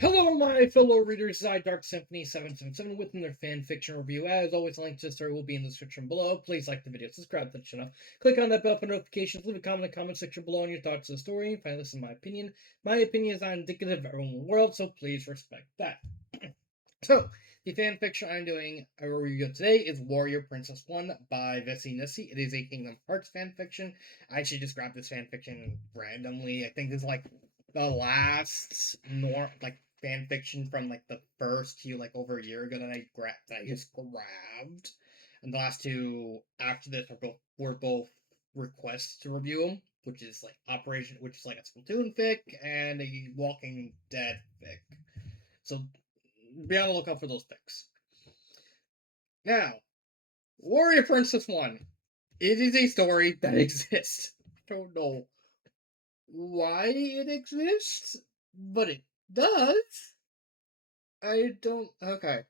Hello, my fellow readers. This is Dark Symphony 777 with another fan fiction review. As always, a link to the story will be in the description below. Please like the video, subscribe to the channel, click on that bell for notifications, leave a comment in the comment section below on your thoughts on the story. Finally, this is my opinion. My opinion is not indicative of everyone in the world, so please respect that. So, the fan fiction I'm doing a review of today is Warrior Princess 1 by Vessi Nissi. It is a Kingdom Hearts fan fiction. I actually just grabbed this fan fiction randomly. I think this is like the last fan fiction from like the first few like over a year ago that I just grabbed. And the last two after this were both requests to review them, which is like which is like a Splatoon fic and a Walking Dead fic. So be on the lookout for those picks. Now, Warrior Princess 1. It is a story that exists. I don't know why it exists, but it does. I don't. Okay.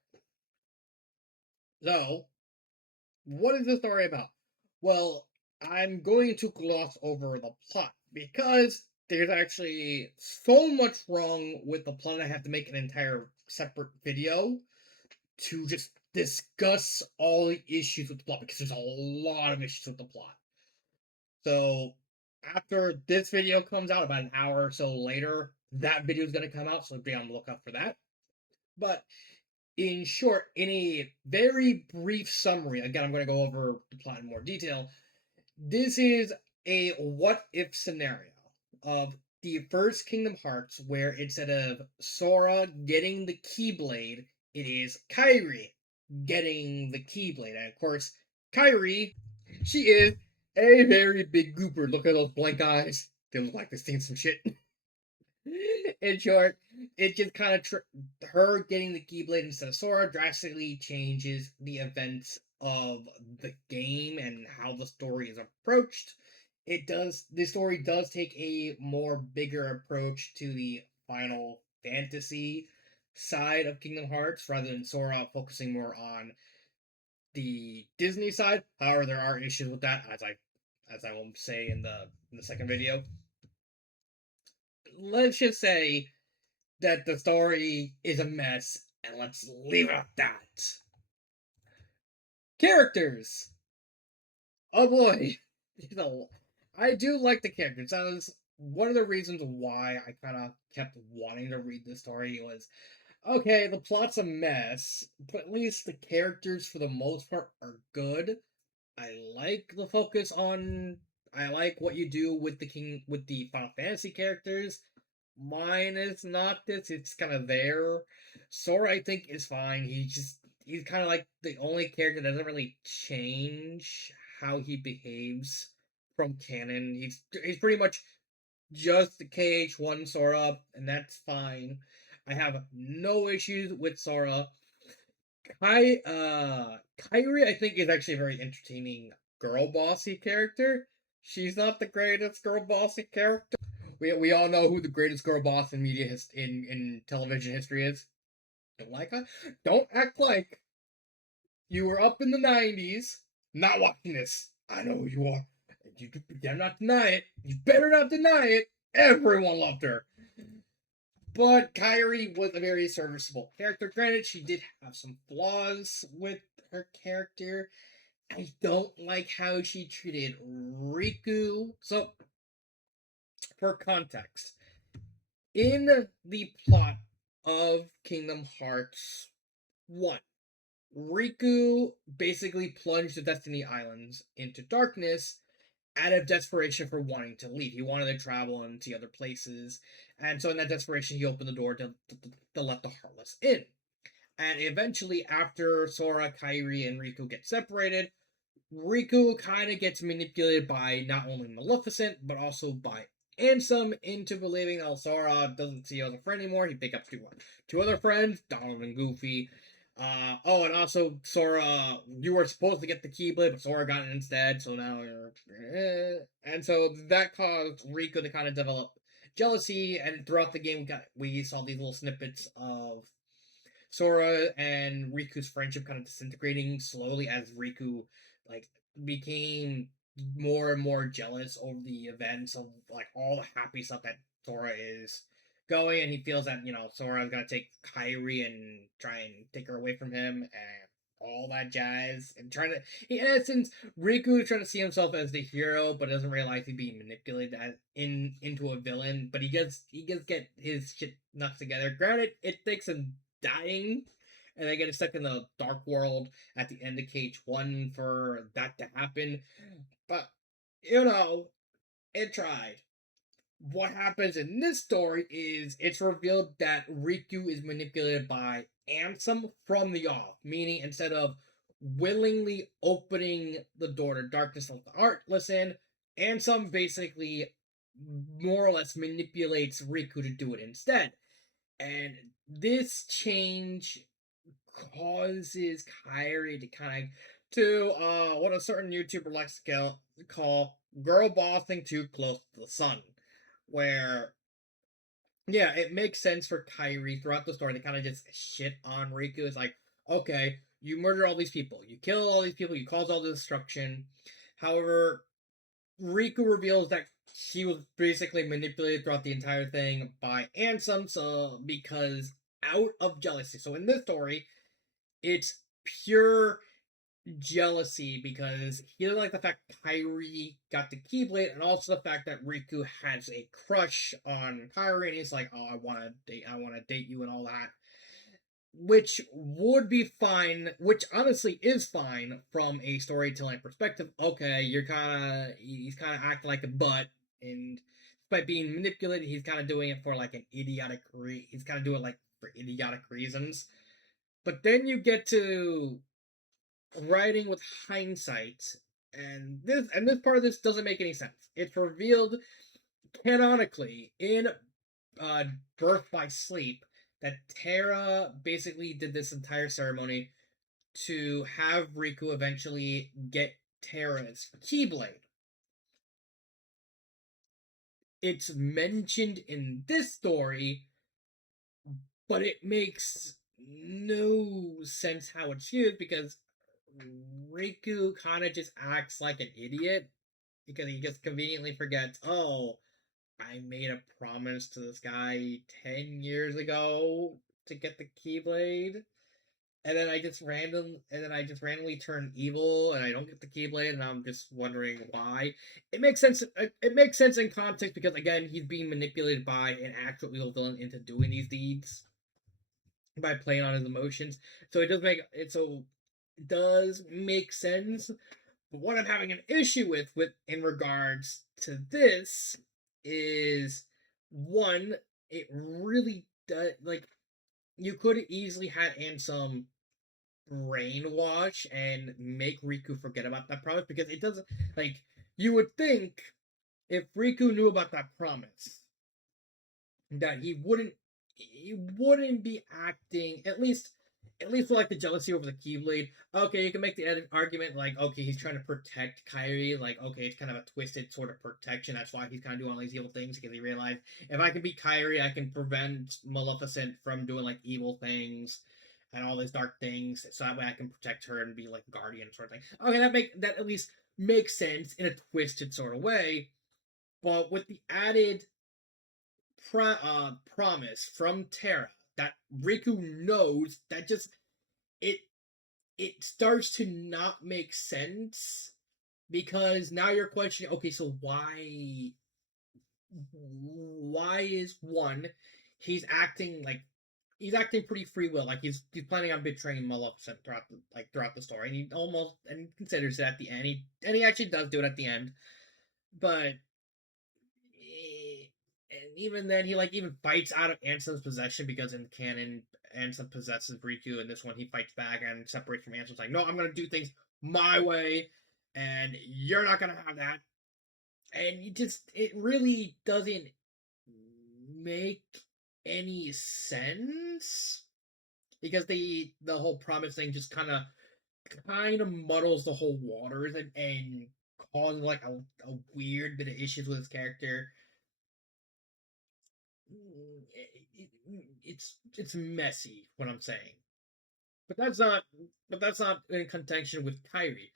So, what is the story about? Well, I'm going to gloss over the plot because there's actually so much wrong with the plot. I have to make an entire separate video to just discuss all the issues with the plot because there's a lot of issues with the plot. So after this video comes out, about an hour or so later, that video is going to come out, so be on the lookout for that. But in short, in a very brief summary, again, I'm going to go over the plot in more detail. This is a what if scenario of the first Kingdom Hearts, where instead of Sora getting the Keyblade, it is Kairi getting the Keyblade. And of course, Kairi, she is a very big gooper. Look at those blank eyes. They look like they've seen some shit. In short, it just kind of her getting the Keyblade instead of Sora drastically changes the events of the game and how the story is approached. The story does take a more bigger approach to the Final Fantasy side of Kingdom Hearts rather than Sora focusing more on the Disney side. However, there are issues with that, as I will say in the second video. Let's just say that the story is a mess, and let's leave it at that. Characters. Oh boy, I do like the characters. That was one of the reasons why I kind of kept wanting to read the story. Was okay, the plot's a mess, but at least the characters for the most part are good. I like the focus on. I like what you do with the Final Fantasy characters. Mine is not this. It's kind of there. Sora, I think, is fine. He's kind of like the only character that doesn't really change how he behaves from canon. He's pretty much just the KH1 Sora, and that's fine. I have no issues with Sora. Kairi, I think, is actually a very entertaining girl bossy character. She's not the greatest girl bossy character. We all know who the greatest girl boss in in television history is. Don't act like you were up in the '90s not watching this. I know who you are. You better not deny it. You better not deny it. Everyone loved her. But Kyrie was a very serviceable character. Granted, she did have some flaws with her character. I don't like how she treated Riku. So, for context, in the plot of Kingdom Hearts 1, Riku basically plunged the Destiny Islands into darkness out of desperation for wanting to leave. He wanted to travel and see other places, and so in that desperation, he opened the door to let the Heartless in. And eventually, after Sora, Kairi, and Riku get separated, Riku kind of gets manipulated by not only Maleficent, but also by Ansem into believing that Sora doesn't see her as a friend anymore. He picks up two other friends, Donald and Goofy. And also Sora, you were supposed to get the Keyblade, but Sora got it instead, so now you're. And so that caused Riku to kind of develop jealousy, and throughout the game, we saw these little snippets of Sora and Riku's friendship kind of disintegrating slowly as Riku like became more and more jealous over the events of like all the happy stuff that Sora is going, and he feels that Sora's gonna take Kairi and try and take her away from him, and all that jazz, and trying to, in essence, Riku is trying to see himself as the hero, but doesn't realize he's being manipulated into a villain. But he gets get his shit knocked together. Granted, it takes him dying, and they get stuck in the dark world at the end of KH1 for that to happen. But it tried. What happens in this story is it's revealed that Riku is manipulated by Ansem from the off, meaning instead of willingly opening the door to darkness like the Heartless in, Ansem basically more or less manipulates Riku to do it instead. And this change causes Kairi to kind of to what a certain YouTuber likes to call girl bossing too close to the sun, where yeah, it makes sense for Kairi throughout the story to kind of just shit on Riku. It's like, okay, you murder all these people, you kill all these people, you cause all the destruction. However, Riku reveals that she was basically manipulated throughout the entire thing by Ansem, so because out of jealousy. So in this story, it's pure jealousy because he doesn't like the fact Kairi got the Keyblade, and also the fact that Riku has a crush on Kairi, and he's like, "Oh, I want to date you, and all that." Which would be fine, which honestly is fine from a storytelling perspective. Okay, he's kind of acting like a butt, and by being manipulated, he's kind of doing it for like he's kind of doing it like for idiotic reasons. But then you get to writing with hindsight, and this part of this doesn't make any sense. It's revealed canonically in uh, Birth by Sleep that Terra basically did this entire ceremony to have Riku eventually get Terra's Keyblade. It's mentioned in this story, but it makes no sense how it's used because Riku kind of just acts like an idiot because he just conveniently forgets, oh, I made a promise to this guy 10 years ago to get the Keyblade. And then I just randomly turn evil and I don't get the Keyblade and I'm just wondering why. It makes sense in context because again he's being manipulated by an actual evil villain into doing these deeds by playing on his emotions. So it does make sense. But what I'm having an issue with in regards to this is one, it really does like you could have easily had Ansem brainwash and make Riku forget about that promise because it doesn't like you would think if Riku knew about that promise that he wouldn't be acting at least like the jealousy over the Keyblade. Okay, you can make the argument like, okay, he's trying to protect Kairi. Like, okay, it's kind of a twisted sort of protection. That's why he's kind of doing all these evil things because he realized if I can beat Kairi, I can prevent Maleficent from doing like evil things and all these dark things. So that way I can protect her and be like guardian sort of thing. Okay, that at least makes sense in a twisted sort of way. But with the added promise from Terra that Riku knows, that just it it starts to not make sense because now you're questioning, okay, so why is one he's acting pretty free will, like he's planning on betraying Maleficent throughout the story, and he considers it at the end. He actually does do it at the end, but and even then he like even fights out of Ansem's possession because in canon Ansem possesses Riku, and this one he fights back and separates from Ansem, like, no, I'm gonna do things my way, and you're not gonna have that. And it really doesn't make any sense because the whole promise thing just kind of muddles the whole waters and causes like a weird bit of issues with his character. It's messy what I'm saying, but that's not in contention with Kairi.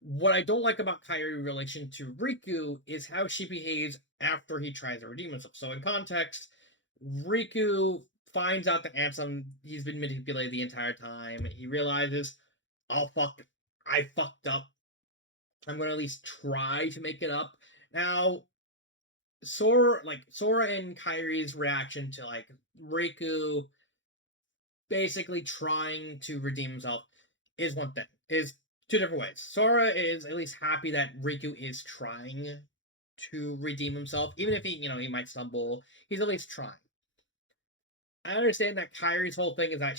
What I don't like about Kairi in relation to Riku is how she behaves after he tries to redeem himself. So in context, Riku finds out that Ansem he's been manipulated the entire time. He realizes, oh fuck, I fucked up. I'm gonna at least try to make it up. Now, Sora and Kairi's reaction to like Riku basically trying to redeem himself is one thing. Is two different ways. Sora is at least happy that Riku is trying to redeem himself, even if he might stumble. He's at least trying. I understand that Kairi's whole thing is that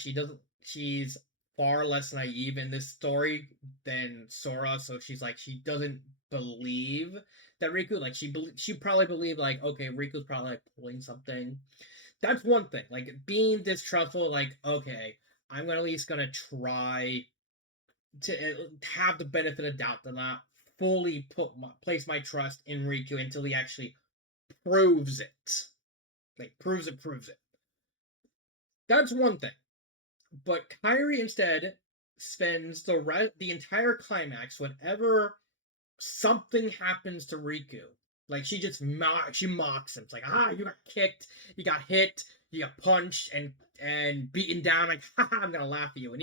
she's far less naive in this story than Sora, so she doesn't believe that Riku she probably believed like okay Riku's probably like pulling something. That's one thing. Like being distrustful, like okay, I'm gonna at least gonna try to have the benefit of doubt to not fully place my trust in Riku until he actually proves it. Like proves it. That's one thing. But Kairi instead spends the entire climax whenever something happens to Riku. Like she mocks him. It's like, you got kicked, you got hit, you got punched and beaten down. Like, haha, I'm gonna laugh at you. And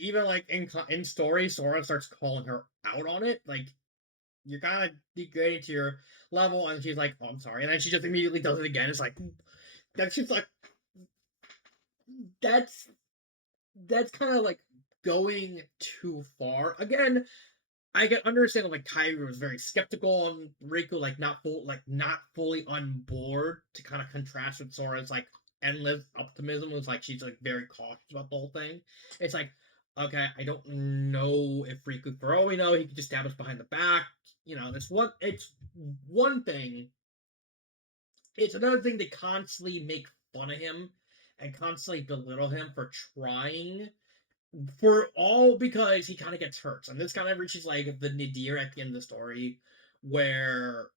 even like in story, Sora starts calling her out on it. Like, you're kind of degrading to your level, and she's like, oh, I'm sorry, and then she just immediately does it again. It's like that's just like that's that's kind of like going too far. Again, I can understand like Kyrie was very skeptical on Riku, not fully on board to kind of contrast with Sora's like endless optimism. Was like she's like very cautious about the whole thing. It's like, okay, I don't know if Riku, for all we know, he could just stab us behind the back. It's one thing. It's another thing to constantly make fun of him and constantly belittle him for trying for all because he kind of gets hurt. And this kind of reaches like the nadir at the end of the story where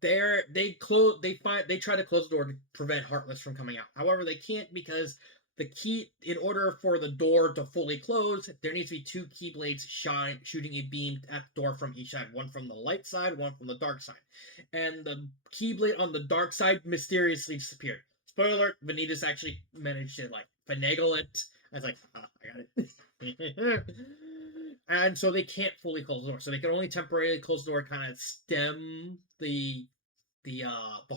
they try to close the door to prevent Heartless from coming out. However, they can't because the key in order for the door to fully close, there needs to be two keyblades shooting a beam at the door from each side, one from the light side, one from the dark side. And the keyblade on the dark side mysteriously disappeared. Spoiler alert, Vanitas actually managed to like finagle it. I was like, I got it. And so they can't fully close the door. So they can only temporarily close the door, kind of stem the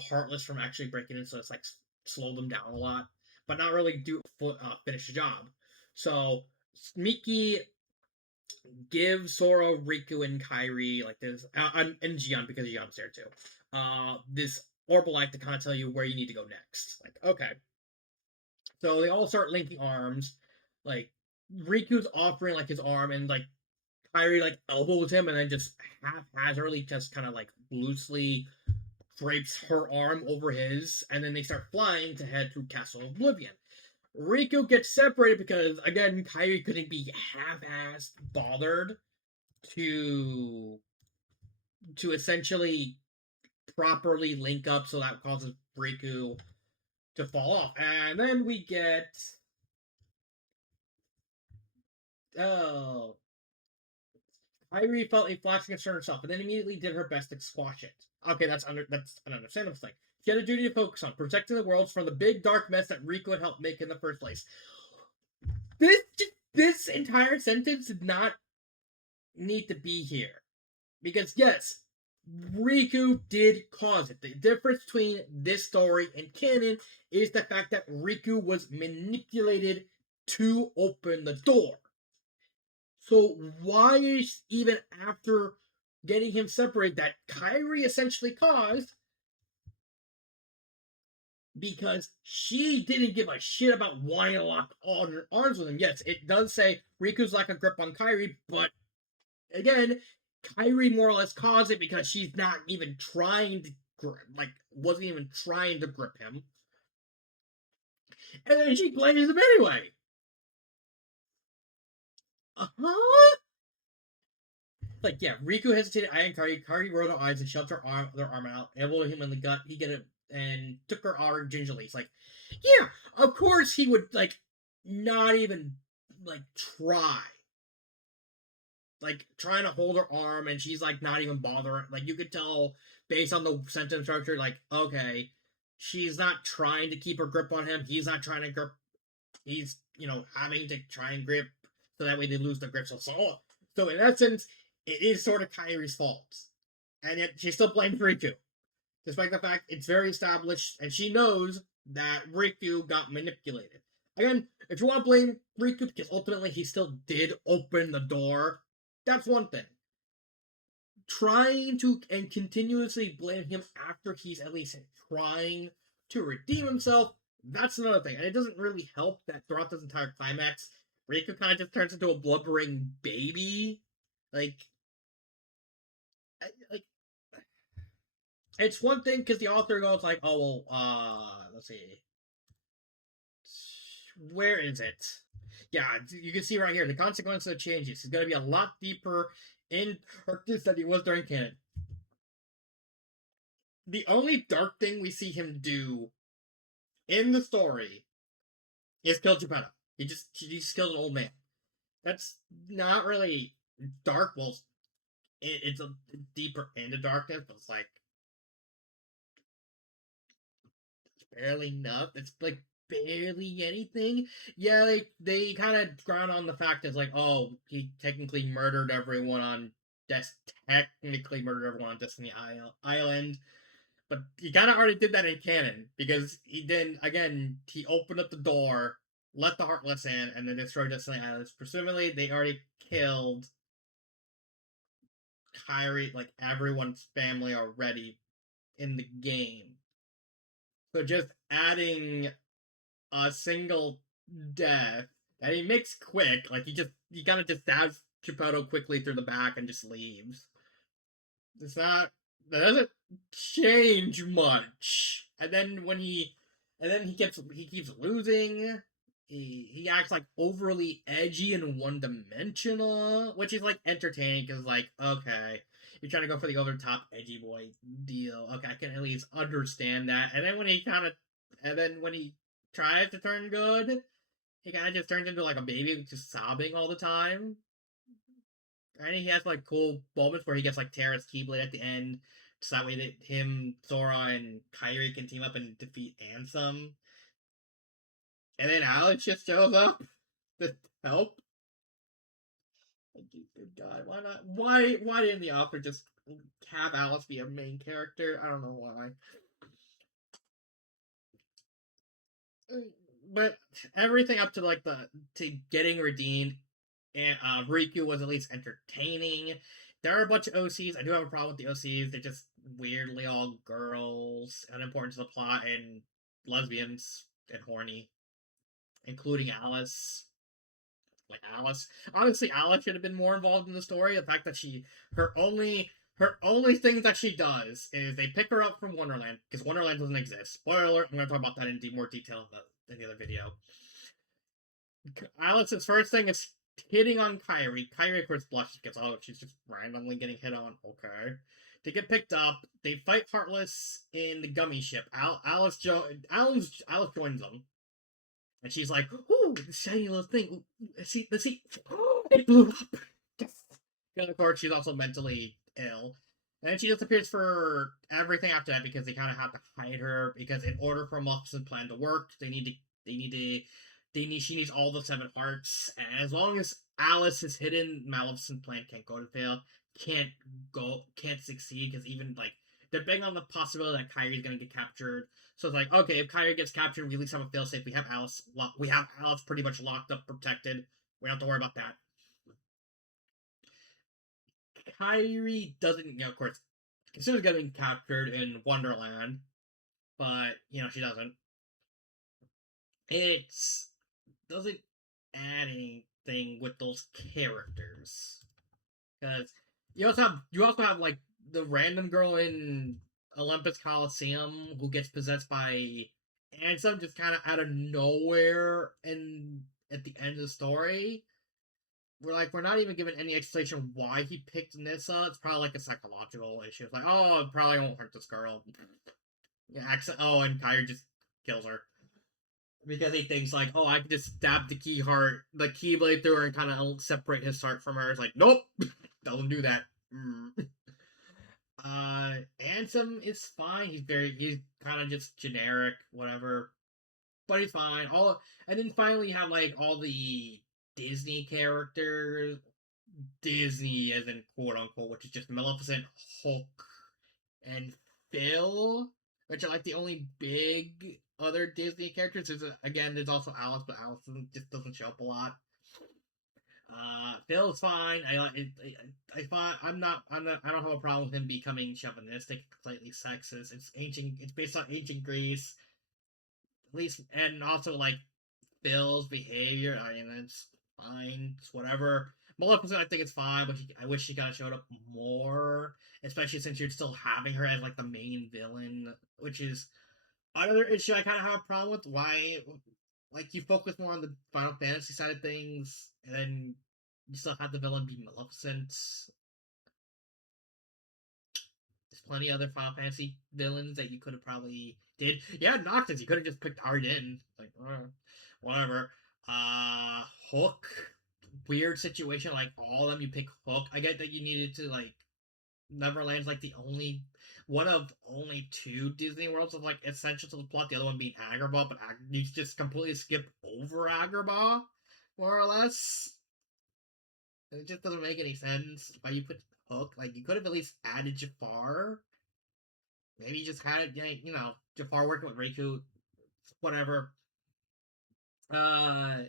Heartless from actually breaking in. So it's like slow them down a lot, but not really finish the job. So Miki gives Sora, Riku, and Kairi like this, and Gion because Gion's there too. This orbital light to kind of tell you where you need to go next. Like, okay, so they all start linking arms. Like Riku's offering like his arm, and like Kairi like elbows him, and then just haphazardly, just kind of like loosely drapes her arm over his, and then they start flying to head to Castle Oblivion. Riku gets separated because again Kairi couldn't be half-assed bothered to essentially properly link up, so that causes Riku to fall off. And then we get oh Kairi felt a flash concern herself, but then immediately did her best to squash it. Okay, that's an understandable thing. She had a duty to focus on protecting the worlds from the big dark mess that Riku had helped make in the first place. This this entire sentence did not need to be here. Because yes, Riku did cause it. The difference between this story and canon is the fact that Riku was manipulated to open the door. So why is even after getting him separated that Kairi essentially caused, because she didn't give a shit about wanting to lock on her arms with him. Yes, it does say Riku's like a grip on Kairi, but again, Kairi more or less caused it because she's not even trying to wasn't even trying to grip him, and then she blames him anyway. Uh-huh. Like, yeah, Riku hesitated, eyeing Kairi. Kairi rolled her eyes and shoved their arm out, elbowed him in the gut. He get it and took her arm gingerly. It's like, yeah, of course he would like not even like try. Like trying to hold her arm, and she's like not even bothering. Like you could tell based on the sentence structure, like, okay, she's not trying to keep her grip on him. He's not trying to grip. He's, having to try and grip so that way they lose the grip. So in essence, it is sort of Kairi's fault. And yet she still blames Riku. Despite the fact it's very established, and she knows that Riku got manipulated. Again, if you want to blame Riku because ultimately he still did open the door, that's one thing. Trying to and continuously blame him after he's at least trying to redeem himself, that's another thing. And it doesn't really help that throughout this entire climax, Riku kind of just turns into a blubbering baby. Like, it's one thing because the author goes like, oh, well, let's see. Where is it? Yeah, you can see right here, the consequence of the changes is going to be a lot deeper in Arctis than he was during canon. The only dark thing we see him do in the story is kill Geppetto. He just killed an old man. That's not really dark. Well, it's a deeper into darkness, but it's like barely enough. It's like barely anything. Yeah, they kind of ground on the fact that it's like, oh, he technically murdered everyone on Destiny Island. But he kind of already did that in canon because he opened up the door, let the Heartless in, and then destroyed Destiny Islands. Presumably, they already killed Kyrie, like everyone's family already in the game. So just adding a single death that he makes quick, like he kind of just stabs Geppetto quickly through the back and just leaves. That doesn't change much. And then he keeps losing. He acts like overly edgy and one dimensional, which is like entertaining because like, okay, you're trying to go for the over the top edgy boy deal. Okay, I can at least understand that. And then when he tries to turn good, he kind of just turns into like a baby, just sobbing all the time. And he has like cool moments where he gets like Terra's Keyblade at the end, so that way that him, Sora, and Kairi can team up and defeat Ansem. And then Alex just shows up to help. Good God, why not? Why didn't the author just have Alice be a main character? I don't know why. But everything up to like to getting redeemed, and Riku was at least entertaining. There are a bunch of OCs. I do have a problem with the OCs. They're just weirdly all girls, unimportant to the plot, and lesbians and horny, including Alice. Like Alice, honestly, Alice should have been more involved in the story. The fact that her only thing that she does is they pick her up from Wonderland because Wonderland doesn't exist. Spoiler alert! I'm going to talk about that in more detail in the other video. Alice's first thing is hitting on Kyrie. Kyrie, of course, blushes because, oh, she's just randomly getting hit on. Okay. They get picked up. They fight Heartless in the gummy ship. Alice joins them. And she's like, ooh, this shiny little thing. Let's see. It blew up. Yes. And of course, she's also mentally ill. And she disappears for everything after that because they kind of have to hide her because in order for Maleficent's plan to work, she needs all the 7 hearts. And as long as Alice is hidden, Maleficent's plan can't go to fail, can't succeed because even like they're betting on the possibility that Kyrie's gonna get captured. So it's like, okay, if Kyrie gets captured, we at least have a failsafe. We have Alice pretty much locked up, protected. We don't have to worry about that. Kyrie doesn't, of course, considers getting captured in Wonderland, but she doesn't. It doesn't add anything with those characters because you also have like the random girl in Olympus Coliseum who gets possessed by Ansem just kind of out of nowhere and at the end of the story. We're not even given any explanation why he picked Nissa. It's probably like a psychological issue. It's like, oh, it probably won't hurt this girl. Yeah, and Kyrie just kills her. Because he thinks like, oh, I can just stab the keyblade through her and kind of separate his heart from her. It's like, nope, doesn't do that. Ansem is fine. He's kind of just generic, whatever, but he's fine. And then finally you have like all the Disney characters, Disney as in quote unquote, which is just Maleficent, Hulk, and Phil, which are like the only big other Disney characters. There's also Alice, but Alice just doesn't show up a lot. Phil's fine. I like it. I find I'm not. I don't have a problem with him becoming chauvinistic, completely sexist. It's ancient. It's based on ancient Greece, at least, and also like Phil's behavior. I mean, it's fine. It's whatever. Maleficent, I think it's fine, but I wish she kind of showed up more, especially since you're still having her as like the main villain, which is another issue I kind of have a problem with. Why, like, you focus more on the Final Fantasy side of things, and then you still have the villain be Maleficent. There's plenty of other Final Fantasy villains that you could have probably did. Yeah, Noctis, you could have just picked Arden. Like, whatever. Hook. Weird situation. Like, all of them, you pick Hook. I get that you needed to, like, Neverland's like the only one of only two Disney worlds of like essential to the plot. The other one being Agrabah, but you just completely skip over Agrabah, more or less. It just doesn't make any sense. Why you put Hook? Like you could have at least added Jafar. Maybe you just had it, yeah, Jafar working with Riku, whatever. Uh,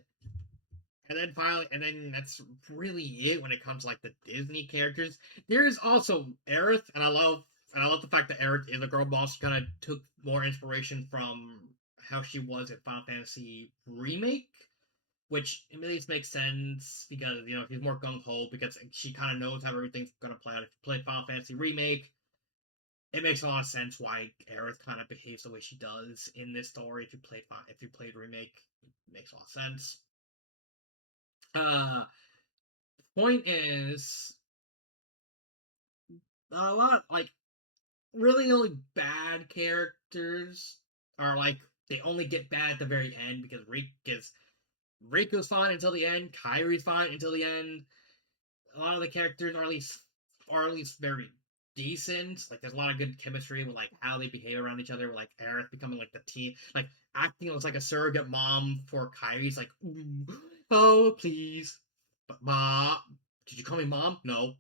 and then that's really it when it comes to like the Disney characters. There's also Aerith, and I love the fact that Aerith is a girl boss. She kind of took more inspiration from how she was in Final Fantasy Remake, which at least makes sense because she's more gung ho because she kind of knows how everything's gonna play out. If you play Final Fantasy Remake, it makes a lot of sense why Aerith kind of behaves the way she does in this story. If you played Remake, it makes a lot of sense. Uh, Point is, a lot like really only bad characters are like they only get bad at the very end because Riku's fine until the end, Kairi's fine until the end. A lot of the characters are at least very decent. Like there's a lot of good chemistry with like how they behave around each other. With like Aerith becoming like the team, like acting as like a surrogate mom for Kairi's like, oh please, but mom, did you call me mom? No,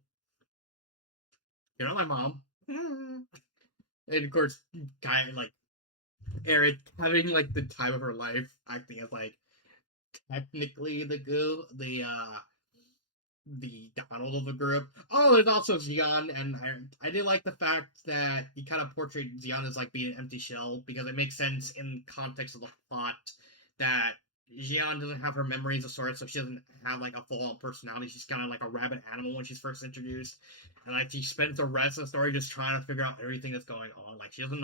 you're not my mom. And of course, like Eric having like the time of her life, acting as like technically the Donald of the group. Oh, there's also Xion, and I did like the fact that he kind of portrayed Xion as like being an empty shell because it makes sense in context of the plot that Xion doesn't have her memories of sorts, so she doesn't have like a full-on personality. She's kind of like a rabid animal when she's first introduced, and like she spends the rest of the story just trying to figure out everything that's going on. Like she doesn't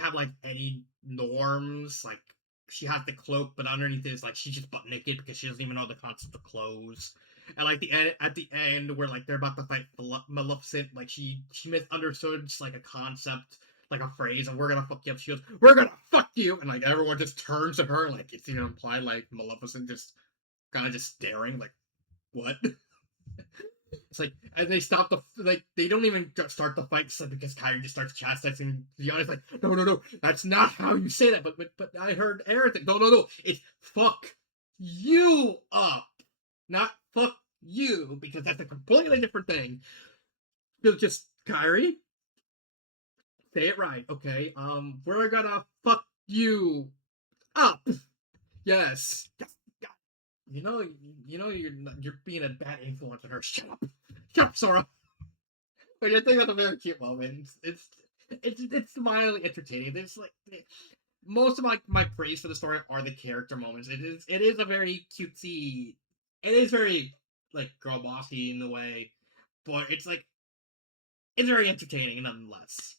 have like any norms. Like she has the cloak, but underneath it is like she's just butt naked because she doesn't even know the concept of clothes. And like at the end where like they're about to fight Maleficent, like she misunderstood just like a concept, like a phrase, and we're gonna fuck you up. She goes, "We're gonna fuck you," and like everyone just turns to her, like it's implied like Maleficent just kind of just staring, like what? It's like and they stop they don't even start the fight because Kyrie just starts chastising Gianna's like, no, no, no, that's not how you say that. But I heard Aaron think, no, no, no, it's fuck you up, not fuck you, because that's a completely different thing. You'll just Kyrie, say it right, okay? We're gonna fuck you up. Yes. You know, you're being a bad influence on her. Shut up, Sora. But I think that's a very cute moment. It's mildly entertaining. There's like most of my praise for the story are the character moments. It is a very cutesy. It is very like girl bossy in the way, but it's very entertaining nonetheless.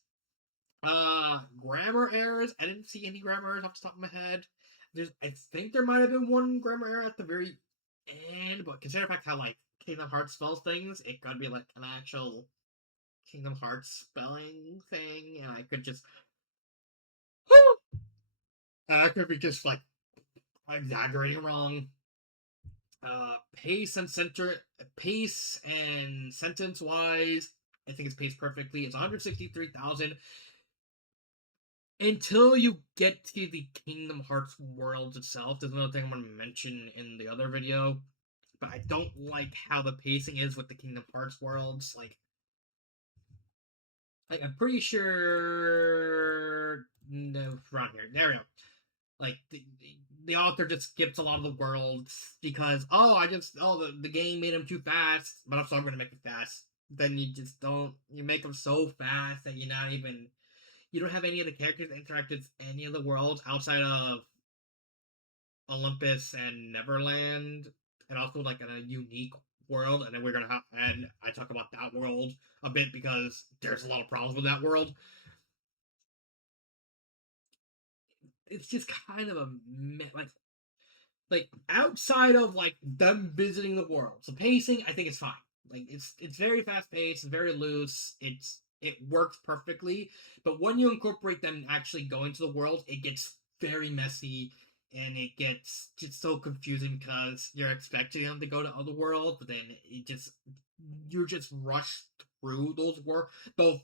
Grammar errors. I didn't see any grammar errors off the top of my head. I think there might have been one grammar error at the very end, but consider the fact how like Kingdom Hearts spells things, it could be like an actual Kingdom Hearts spelling thing, and I could just, I could be just like exaggerating wrong. Pace and sentence wise, I think it's paced perfectly. It's 163,000 until you get to the Kingdom Hearts world itself. There's another thing I'm going to mention in the other video, but I don't like how the pacing is with the Kingdom Hearts worlds. Like I'm pretty sure no around here. There we go. Like the author just skips a lot of the worlds because the game made him too fast, but I'm gonna make it fast. Then you just don't you make them so fast that you don't have any of the characters interact with any of the worlds outside of Olympus and Neverland, and also like in a unique world. And then we're gonna have and I talk about that world a bit because there's a lot of problems with that world. It's just kind of a like outside of like them visiting the world. So pacing, I think it's fine. Like it's very fast paced, very loose. It works perfectly. But when you incorporate them actually going to the world, it gets very messy and it gets just so confusing because you're expecting them to go to other worlds, but then you're just rushed through those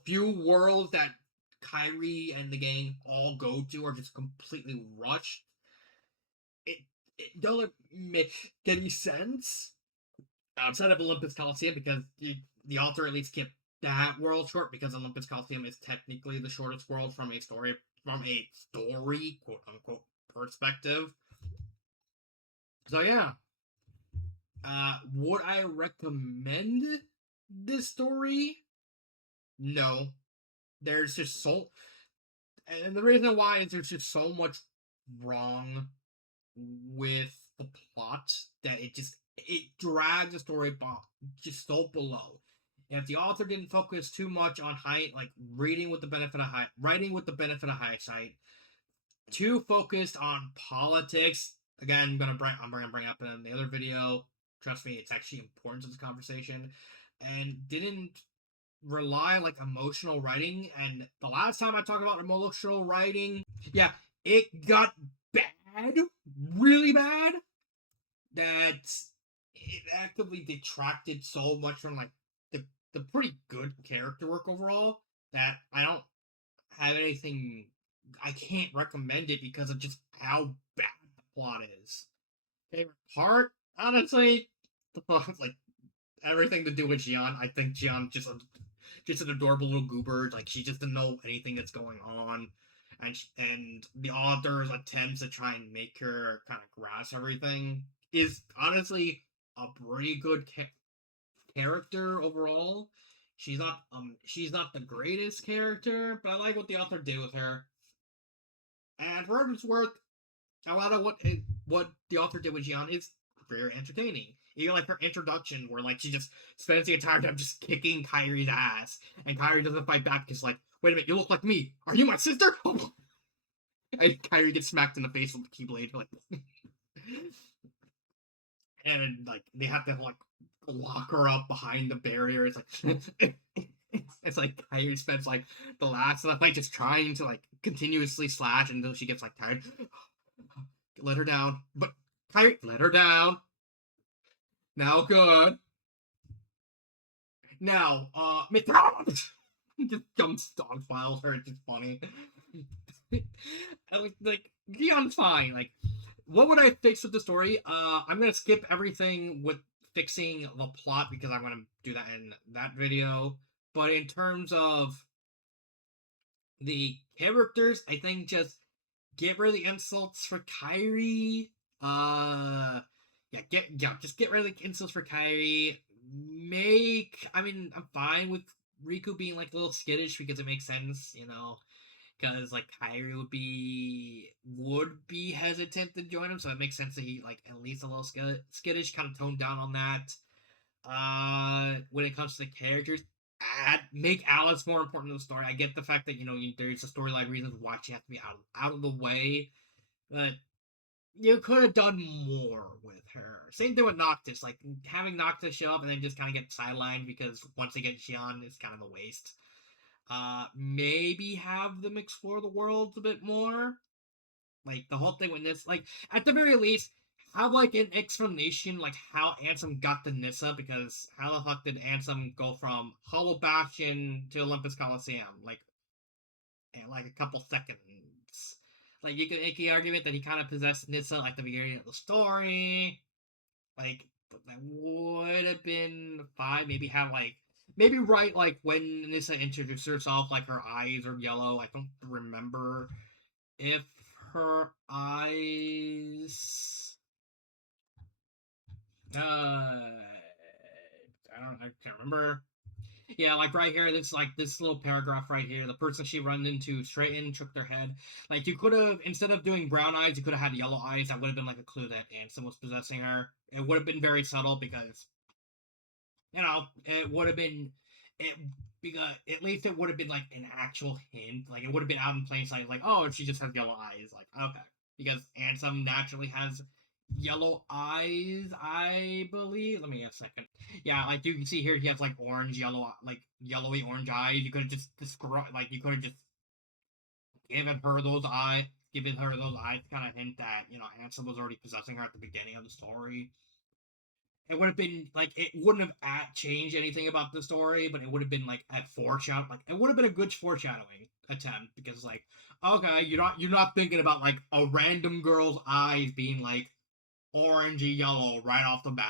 few worlds that Kyrie and the gang all go to are just completely rushed. It it doesn't make any sense outside of Olympus Coliseum because the author at least kept that world short because Olympus Coliseum is technically the shortest world from a story quote unquote perspective. So yeah, would I recommend this story? No. There's just so, and the reason why is there's just so much wrong with the plot that it drags the story just so below. If the author didn't focus too much on like writing with the benefit of hindsight, too focused on politics. Again, I'm gonna bring up in the other video. Trust me, it's actually important to this conversation, and didn't rely like emotional writing. And the last time I talked about emotional writing, yeah, it got bad, really bad, that it actively detracted so much from like the pretty good character work overall that I don't have anything. I can't recommend it because of just how bad the plot is. Favorite part, honestly, like everything to do with Jian. I think Jian just an adorable little goober. Like she just doesn't know anything that's going on, and the author's attempts to try and make her kind of grasp everything is honestly a pretty good character overall. She's not the greatest character, but I like what the author did with her. And for what it's worth, a lot of what the author did with Jian is very entertaining. Even like her introduction, where like she just spends the entire time just kicking Kyrie's ass, and Kyrie doesn't fight back because like, wait a minute, you look like me. Are you my sister? And Kyrie gets smacked in the face with the keyblade, like, and like they have to like lock her up behind the barrier. It's like it's like Kyrie spends like the last of the fight just trying to like continuously slash until she gets like tired. Let her down, but Kyrie, let her down. Now good. Now, just jumps dog files her. It's just funny. Like Dion's fine. Like, what would I fix with the story? I'm gonna skip everything with fixing the plot because I'm gonna do that in that video. But in terms of the characters, I think just get rid of the insults for Kyrie. Just get rid of the insults for Kyrie. I'm fine with Riku being like a little skittish because it makes sense, because like Kyrie would be hesitant to join him, so it makes sense that he like at least a little skittish, kind of toned down on that. When it comes to the characters, make Alice more important to the story. I get the fact that there's a storyline reasons why she has to be out of the way, but you could have done more with her. Same thing with Noctis, like having Noctis show up and then just kind of get sidelined because once they get Xion, it's kind of a waste. Maybe have them explore the world a bit more. Like the whole thing with this, like at the very least, have like an explanation like how Ansem got to Nissa, because how the fuck did Ansem go from Hollow Bastion to Olympus Coliseum in like a couple seconds? Like you could make the argument that he kind of possessed Nissa like the beginning of the story. Like that would have been fine. Maybe have like maybe right like when Nissa introduced herself, like her eyes are yellow. I don't remember if her eyes. I can't remember. Yeah, like right here, this little paragraph right here. The person she run into straightened, shook their head. Like you could have, instead of doing brown eyes, you could have had yellow eyes. That would have been like a clue that Ansem was possessing her. It would have been very subtle because it would have been it because at least it would have been like an actual hint. Like it would have been out in plain sight. Like, oh, she just has yellow eyes. Like, okay, because Ansem naturally has yellow eyes, I believe. Let me get a second. Yeah, like you can see here, he has like orange, yellow, like yellowy orange eyes. You could have just described, like you could have just given her those eyes, to kind of hint that Ansem was already possessing her at the beginning of the story. It would have been like it wouldn't have changed anything about the story, but it would have been like a foreshadow. Like it would have been a good foreshadowing attempt because like okay, you're not thinking about like a random girl's eyes being like orangey yellow right off the bat,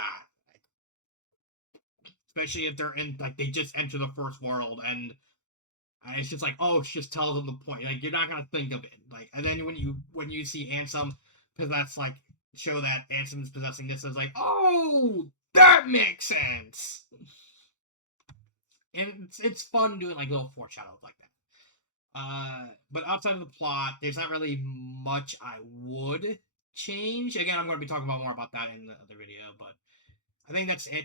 especially if they're in like they just enter the first world and it's just like oh, she just tells them the point. Like you're not gonna think of it. Like and then when you see Ansem possess like show that Ansem is possessing this, it's like oh that makes sense. And it's fun doing like little foreshadows like that. But outside of the plot, there's not really much I would change. Again, I'm going to be talking about more about that in the other video, but I think that's it.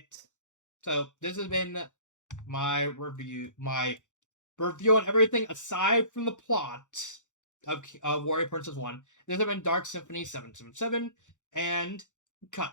So this has been my review on everything aside from the plot of Warrior Princess 1. This has been Dark Symphony 777 and cut.